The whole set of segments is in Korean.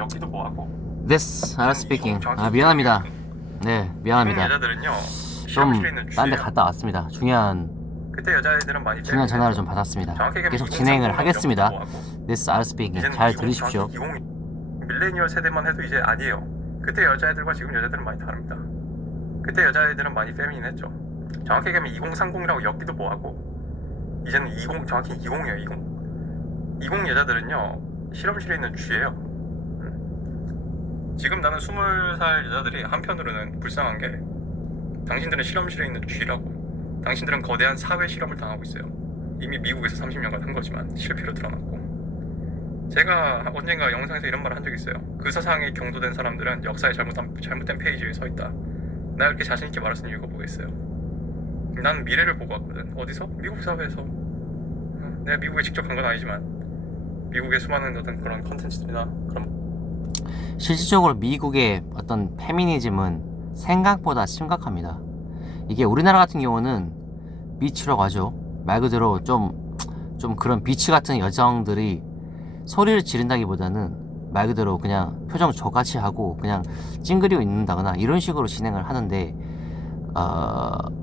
여기도 뭐하고 This, speaking. 미안합니다. 네, 미안합니다. 여자들은요 좀 실험실에 있는 딴 데 쥐예요. 갔다 왔습니다. 중요한 그때 여자애들은 많이 전화를 좀 받았습니다. 정확히 얘기하면 계속 2030 진행을 하겠습니다. 여기도 뭐하고. This, speaking. 이제는 잘 20 들으십시오. 정확히 20 밀레니얼 세대만 해도 이제 아니에요. 그때 여자애들과 지금 여자들은 많이 다릅니다. 그때 여자애들은 많이 페미닌했죠. 정확히 얘기하면 2030이라고 엮기도 뭐하고. 이제는 20 정확히 20이에요. 20 여자들은요 실험실에 있는 쥐예요. 지금 나는 20살 여자들이 한편으로는 불쌍한 게 당신들은 실험실에 있는 쥐라고. 당신들은 거대한 사회 실험을 당하고 있어요. 이미 미국에서 30년간 한 거지만 실패로 드러났고. 제가 언젠가 영상에서 이런 말을 한 적이 있어요. 그 사상에 경도된 사람들은 역사의 잘못된 페이지에 서 있다. 나 이렇게 자신있게 말할 이유가 뭐겠어요. 난 미래를 보고 왔거든. 어디서? 미국 사회에서. 내가 미국에 직접 간 건 아니지만 미국의 수많은 어떤 그런 컨텐츠들이나 그런 실질적으로 미국의 어떤 페미니즘은 생각보다 심각합니다. 이게 우리나라 같은 경우는 비치라고 하죠. 말 그대로 좀 그런 비치 같은 여성들이 소리를 지른다기보다는 말 그대로 그냥 표정 저같이 하고 그냥 찡그리고 있는다거나 이런 식으로 진행을 하는데,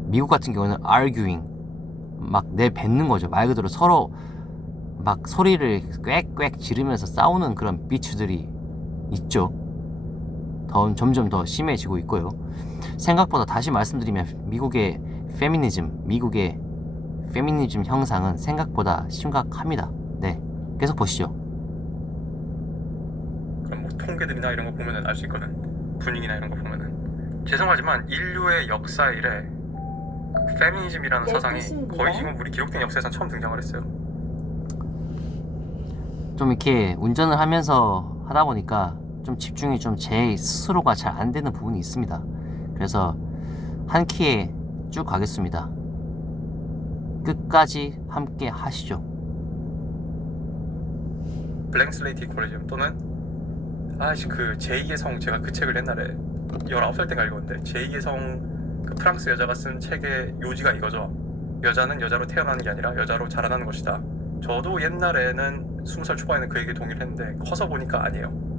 미국 같은 경우는 arguing, 막 내뱉는 거죠. 말 그대로 서로 막 소리를 꽥꽥 지르면서 싸우는 그런 비추들이 있죠. 점점 더 심해지고 있고요. 생각보다 다시 말씀드리면 미국의 페미니즘 형상은 생각보다 심각합니다. 네, 계속 보시죠. 그런 뭐 통계들이나 이런 거 보면은 알 수 있거든. 분위기나 이런 거 보면은. 죄송하지만 인류의 역사 이래 그 페미니즘이라는 사상이 거의 지금 우리 기록된 역사에선 처음 등장을 했어요. 좀 이렇게 운전을 하면서 하다 보니까 좀 집중이 좀 제 스스로가 잘 안 되는 부분이 있습니다. 그래서 한 키에 쭉 가겠습니다. 끝까지 함께 하시죠. 블랭 슬레이트 이퀄리즘 또는 그 제2의 성, 제가 그 책을 옛날에 19살 때가 읽었는데 제2의 성, 그 프랑스 여자가 쓴 책의 요지가 이거죠. 여자는 여자로 태어나는 게 아니라 여자로 자라나는 것이다. 저도 옛날에는 20살 초반에는 그 얘기에 동의를 했는데 커서 보니까 아니에요.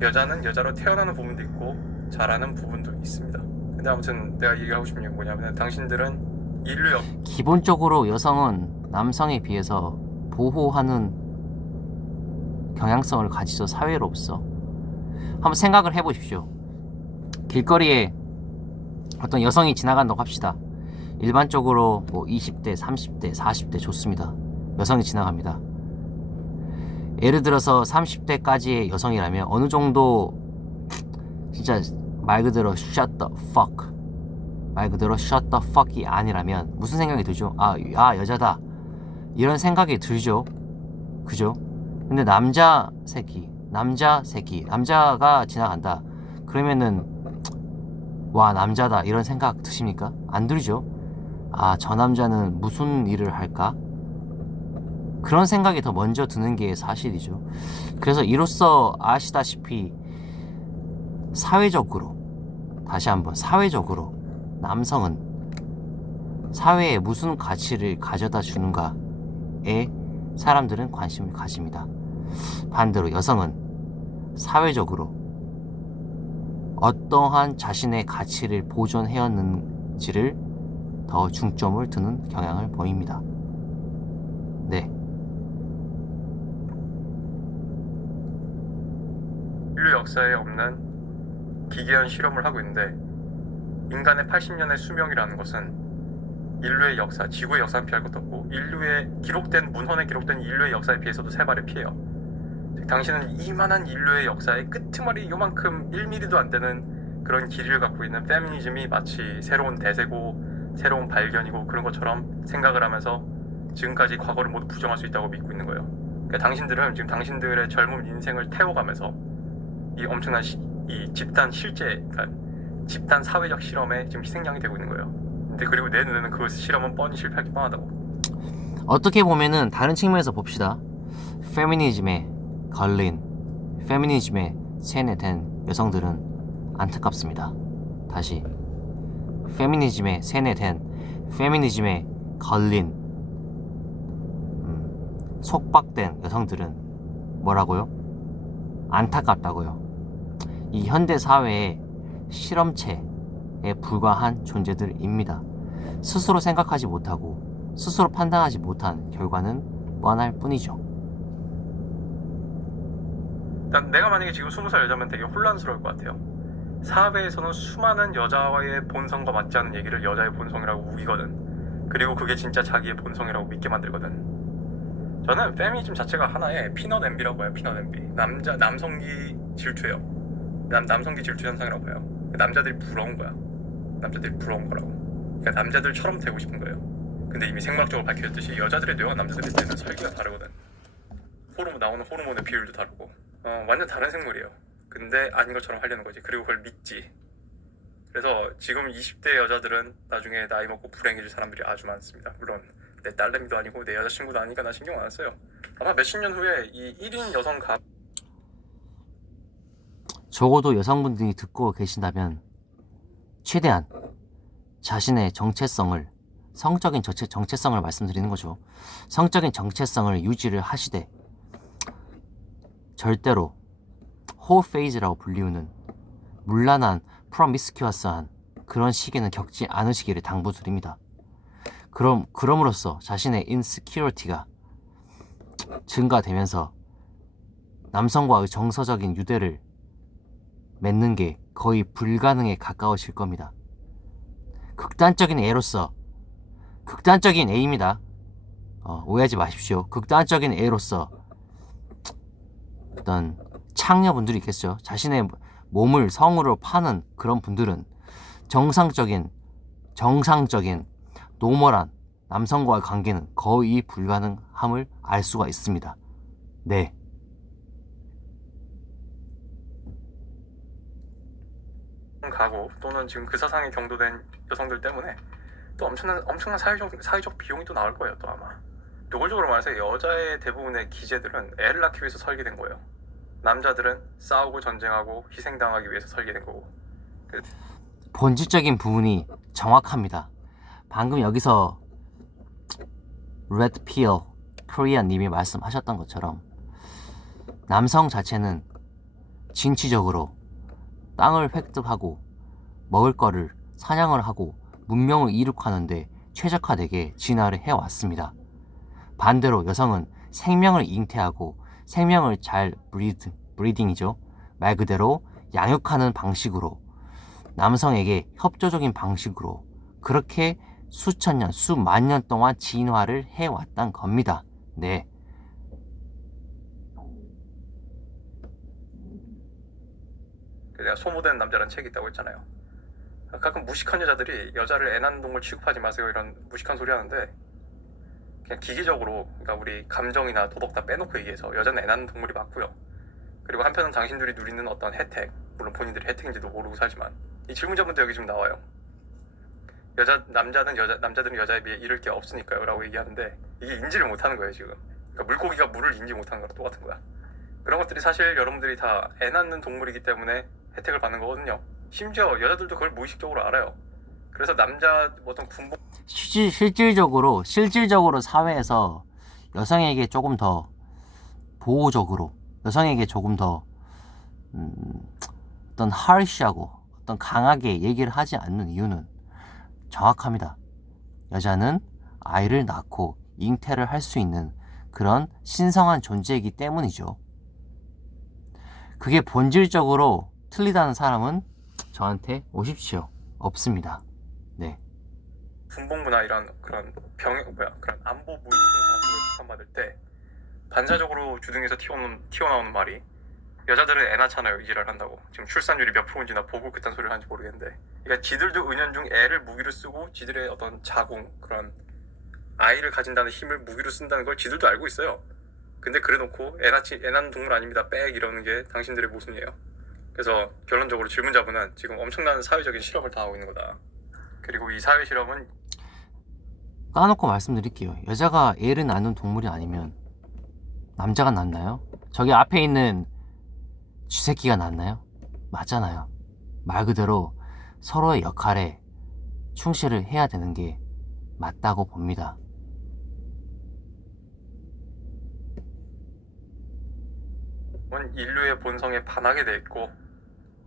여자는 여자로 태어나는 부분도 있고 자라는 부분도 있습니다. 근데 아무튼 내가 얘기하고 싶은 게 뭐냐면 당신들은 인류역 기본적으로 여성은 남성에 비해서 보호하는 경향성을 가지죠. 사회로서 한번 생각을 해보십시오. 길거리에 어떤 여성이 지나간다고 합시다. 일반적으로 뭐 20대, 30대, 40대 좋습니다. 여성이 지나갑니다. 예를 들어서 30대까지의 여성이라면 어느 정도 진짜 말 그대로 shut the fuck, 말 그대로 shut the fuck이 아니라면 무슨 생각이 들죠? 여자다, 이런 생각이 들죠. 그죠? 근데 남자가 지나간다 그러면은 와 남자다 이런 생각 드십니까? 안 들죠? 저 남자는 무슨 일을 할까? 그런 생각이 더 먼저 드는 게 사실이죠. 그래서 이로써 아시다시피 사회적으로 남성은 사회에 무슨 가치를 가져다 주는가에 사람들은 관심을 가집니다. 반대로 여성은 사회적으로 어떠한 자신의 가치를 보존해왔는지를 더 중점을 두는 경향을 보입니다. 네. 인류 역사에 없는 기괴한 실험을 하고 있는데 인간의 80년의 수명이라는 것은 인류의 역사, 지구의 역사는 피할 것도 없고 인류의 기록된 문헌에 기록된 인류의 역사에 비해서도 3발의 피해요. 당신은 이만한 인류의 역사의 끄트머리 요만큼 1mm도 안 되는 그런 길이를 갖고 있는 페미니즘이 마치 새로운 대세고 새로운 발견이고 그런 것처럼 생각을 하면서 지금까지 과거를 모두 부정할 수 있다고 믿고 있는 거예요. 그러니까 당신들은 지금 당신들의 젊은 인생을 태워가면서 이 엄청난 이 집단 사회적 실험에 지금 희생양이 되고 있는 거예요. 근데 그리고 내 눈에는 그 실험은 뻔히 실패하기 뻔하다고. 어떻게 보면은 다른 측면에서 봅시다. 페미니즘에 세뇌된 여성들은 안타깝습니다. 다시 페미니즘에 걸린 속박된 여성들은 뭐라고요? 안타깝다고요. 이 현대 사회의 실험체에 불과한 존재들입니다. 스스로 생각하지 못하고 스스로 판단하지 못한 결과는 뻔할 뿐이죠. 일단 내가 만약에 지금 20살 여자면 되게 혼란스러울 것 같아요. 사회에서는 수많은 여자의 본성과 맞지 않는 얘기를 여자의 본성이라고 우기거든. 그리고 그게 진짜 자기의 본성이라고 믿게 만들거든. 저는 페미니즘 자체가 하나의 피넛 엠비라고 봐요. 피넛 엠비. 남성기 질투예요. 남성기 질투 현상이라고 봐요. 남자들이 부러운 거야. 남자들이 부러운 거라고. 그러니까 남자들처럼 되고 싶은 거예요. 근데 이미 생물학적으로 밝혀졌듯이 여자들의 뇌와 남자들의 뇌는 설계가 다르거든. 나오는 호르몬의 비율도 다르고 완전 다른 생물이에요. 근데 아닌 것처럼 하려는 거지. 그리고 그걸 믿지. 그래서 지금 20대 여자들은 나중에 나이 먹고 불행해질 사람들이 아주 많습니다. 물론 내 딸내미도 아니고 내 여자친구도 아니니까 나 신경 안 써요. 아마 몇십 년 후에 이 1인 여성 적어도 여성분들이 듣고 계신다면 최대한 자신의 정체성을, 성적인 정체성을 말씀드리는 거죠. 성적인 정체성을 유지를 하시되 절대로 호흡 페이즈라고 불리우는 문란한 프로미스큐어스한 그런 시기는 겪지 않으시기를 당부드립니다. 그럼으로써 자신의 인스큐리티가 증가되면서 남성과의 정서적인 유대를 맺는 게 거의 불가능에 가까워질 겁니다. 극단적인 A입니다. 오해하지 마십시오. 극단적인 A로서 어떤 창녀분들이 있겠죠. 자신의 몸을 성으로 파는 그런 분들은 정상적인 노멀한 남성과의 관계는 거의 불가능함을 알 수가 있습니다. 네. 가고 또는 지금 그 사상에 경도된 여성들 때문에 또 엄청난 사회적 비용이 또 나올 거예요. 또 아마 노골적으로 말해서 여자의 대부분의 기제들은 애를 낳기 위해서 설계된 거예요. 남자들은 싸우고 전쟁하고 희생당하기 위해서 설계된 거고. 본질적인 부분이 정확합니다. 방금 여기서 Red Pill Korea 님이 말씀하셨던 것처럼 남성 자체는 진취적으로 땅을 획득하고 먹을 거를 사냥을 하고 문명을 이룩하는데 최적화되게 진화를 해왔습니다. 반대로 여성은 생명을 잉태하고 생명을 잘 브리딩이죠. 말 그대로 양육하는 방식으로 남성에게 협조적인 방식으로 그렇게 수천 년, 수만 년 동안 진화를 해왔단 겁니다. 네. 내가 소모된 남자라는 책이 있다고 했잖아요. 가끔 무식한 여자들이 여자를 애 낳는 동물 취급하지 마세요 이런 무식한 소리 하는데 그냥 기계적으로 그러니까 우리 감정이나 도덕 다 빼놓고 얘기해서 여자는 애 낳는 동물이 맞고요. 그리고 한편은 당신들이 누리는 어떤 혜택, 물론 본인들이 혜택인지도 모르고 살지만 이 질문자분도 여기 지금 나와요. 남자들은 여자에 비해 잃을 게 없으니까요 라고 얘기하는데 이게 인지를 못하는 거예요 지금. 그러니까 물고기가 물을 인지 못하는 거랑 똑같은 거야. 그런 것들이 사실 여러분들이 다 애 낳는 동물이기 때문에 혜택을 받는 거거든요. 심지어 여자들도 그걸 무의식적으로 알아요. 그래서 남자 어떤 군복 실질적으로 사회에서 여성에게 조금 더 보호적으로 여성에게 조금 더 어떤 harsh하고 어떤 강하게 얘기를 하지 않는 이유는 정확합니다. 여자는 아이를 낳고 잉태를 할 수 있는 그런 신성한 존재이기 때문이죠. 그게 본질적으로 틀리다는 사람은 저한테 오십시오. 없습니다. 네. 군복무나 이런 그런 그런 안보 무임승차 같은 걸 비판받을 때 반사적으로 주둥에서 튀어나오는 말이 여자들은 애 낳잖아요. 이지랄 한다고. 지금 출산율이 몇 프로인지나 보고 그딴 소리를 하는지 모르겠는데 그러니까 지들도 은연중 애를 무기로 쓰고 지들의 어떤 자궁 그런 아이를 가진다는 힘을 무기로 쓴다는 걸 지들도 알고 있어요. 근데 그래놓고 애 낳는 동물 아닙니다. 빽 이러는 게 당신들의 모순이에요. 그래서 결론적으로 질문자분은 지금 엄청난 사회적인 실험을 당하고 있는 거다. 그리고 이 사회 실험은 까놓고 말씀드릴게요. 여자가 애를 낳는 동물이 아니면 남자가 낳나요? 저기 앞에 있는 쥐새끼가 낳나요? 맞잖아요. 말 그대로 서로의 역할에 충실을 해야 되는 게 맞다고 봅니다. 실험은 인류의 본성에 반하게 돼 있고,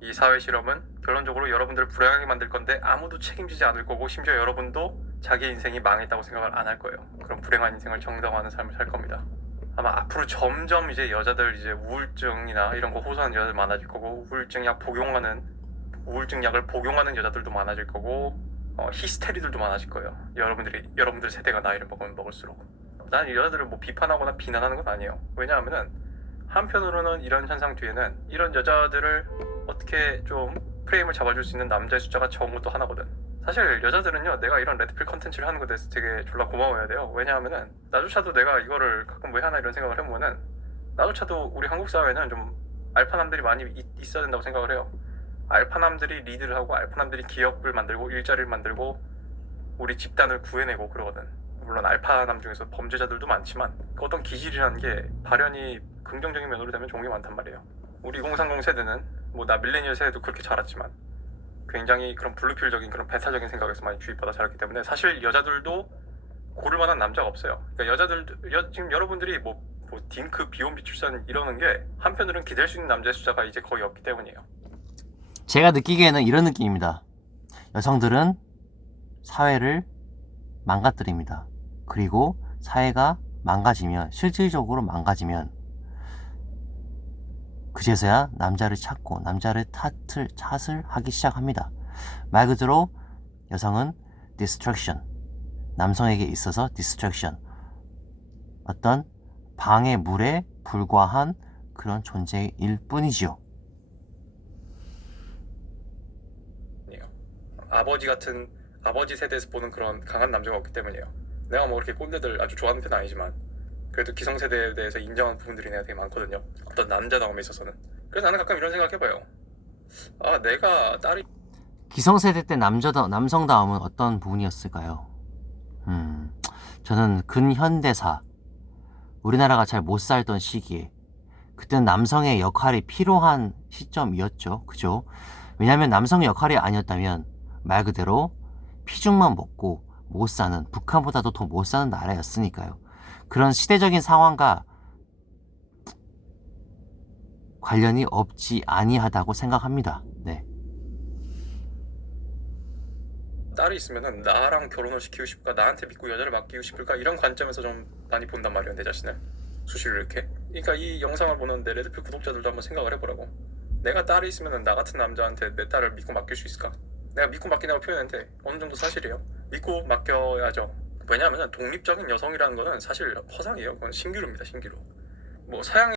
이 사회 실험은 결론적으로 여러분들을 불행하게 만들 건데 아무도 책임지지 않을 거고, 심지어 여러분도 자기 인생이 망했다고 생각을 안 할 거예요. 그럼 불행한 인생을 정당화하는 삶을 살 겁니다. 아마 앞으로 점점 이제 여자들 이제 우울증이나 이런 거 호소하는 여자들 많아질 거고, 우울증 약을 복용하는 여자들도 많아질 거고, 히스테리들도 많아질 거예요. 여러분들 세대가 나이를 먹으면 먹을수록. 난 이 여자들을 뭐 비판하거나 비난하는 건 아니에요. 왜냐하면은 한편으로는 이런 현상 뒤에는 이런 여자들을 어떻게 좀 프레임을 잡아줄 수 있는 남자의 숫자가 적은 것도 하나거든. 사실 여자들은요, 내가 이런 레드필 컨텐츠를 하는 것에 대해서 되게 졸라 고마워해야 돼요. 왜냐하면은 나조차도 내가 이거를 가끔 왜 하나 이런 생각을 해보면은, 나조차도 우리 한국 사회는 좀 알파남들이 많이 있어야 된다고 생각을 해요. 알파남들이 리드를 하고, 알파남들이 기업을 만들고 일자리를 만들고 우리 집단을 구해내고 그러거든. 물론 알파남 중에서 범죄자들도 많지만 그 어떤 기질이라는 게 발현이 긍정적인 면으로 되면 좋은 게 많단 말이에요. 우리 2030 세대는 뭐 나 밀레니얼 세대도 그렇게 자랐지만 굉장히 그런 블루필적인 그런 배타적인 생각에서 많이 주입받아 자랐기 때문에 사실 여자들도 고를 만한 남자가 없어요. 그러니까 지금 여러분들이 뭐 딩크 비혼 비출산 이러는 게 한편으로는 기댈 수 있는 남자의 숫자가 이제 거의 없기 때문이에요. 제가 느끼기에는 이런 느낌입니다. 여성들은 사회를 망가뜨립니다. 그리고 사회가 망가지면, 실질적으로 망가지면 그제서야 남자를 찾고 남자를 탓을 하기 시작합니다. 말 그대로 여성은 distraction, 남성에게 있어서 distraction, 어떤 방해물에 불과한 그런 존재일 뿐이지요. 아버지 세대에서 보는 그런 강한 남자가 없기 때문이에요. 내가 뭐 그렇게 꼰대들 아주 좋아하는 편은 아니지만 그래도 기성세대에 대해서 인정하는 부분들이 내가 되게 많거든요. 어떤 남자다움에 있어서는. 그래서 나는 가끔 이런 생각 해봐요. 내가 딸이 기성세대 때 남성다움은 어떤 부분이었을까요? 저는 근현대사, 우리나라가 잘 못 살던 시기에, 그때는 남성의 역할이 필요한 시점이었죠. 그죠? 왜냐하면 남성의 역할이 아니었다면 말 그대로 피죽만 먹고 못 사는, 북한보다도 더 못 사는 나라였으니까요. 그런 시대적인 상황과 관련이 없지 아니하다고 생각합니다. 네. 딸이 있으면은 나랑 결혼을 시키고 싶을까, 나한테 믿고 여자를 맡기고 싶을까, 이런 관점에서 좀 많이 본단 말이에요, 내 자신을. 수시로 이렇게. 그러니까 이 영상을 보는 내 레드필 구독자들도 한번 생각을 해보라고. 내가 딸이 있으면은 나 같은 남자한테 내 딸을 믿고 맡길 수 있을까? 내가 믿고 맡긴다고 표현했는데 어느 정도 사실이에요. 믿고 맡겨야죠. 왜냐하면 독립적인 여성이라는 거는 사실 허상이에요. 그건 신기루입니다, 신기루. 뭐 서양